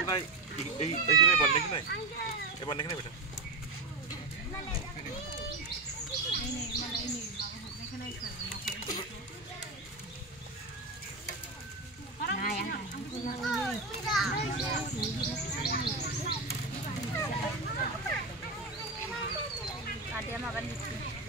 cái này cái này bắn cái này cái bắn cái này betul nah ya ada makan di sini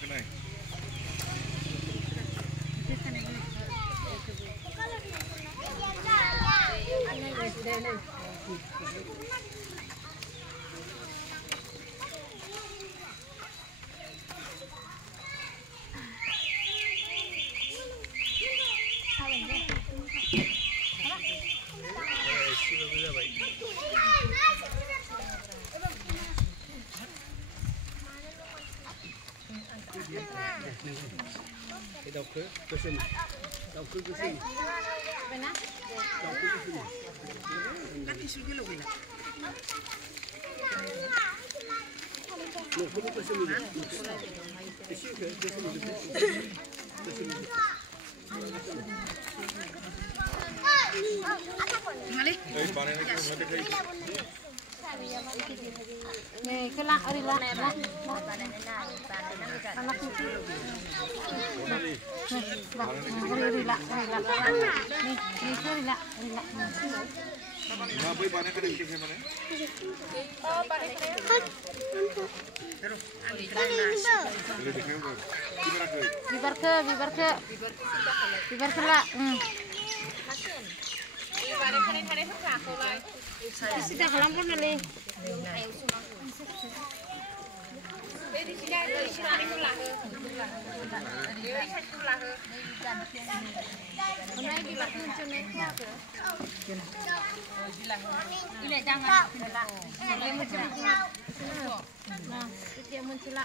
cái này cái đầu cứ sưng đầu cứ sưng bên á đầu cứ sưng cắt đi xuống cái lồng này nó không có sưng nữa cái sưng cái sưng nih kelak rilah anak cucu rilah nih rilah nah boy panen kada bikin mana oh panen bibar ke lah sudah kelampur nih ini jangan nah dia mencela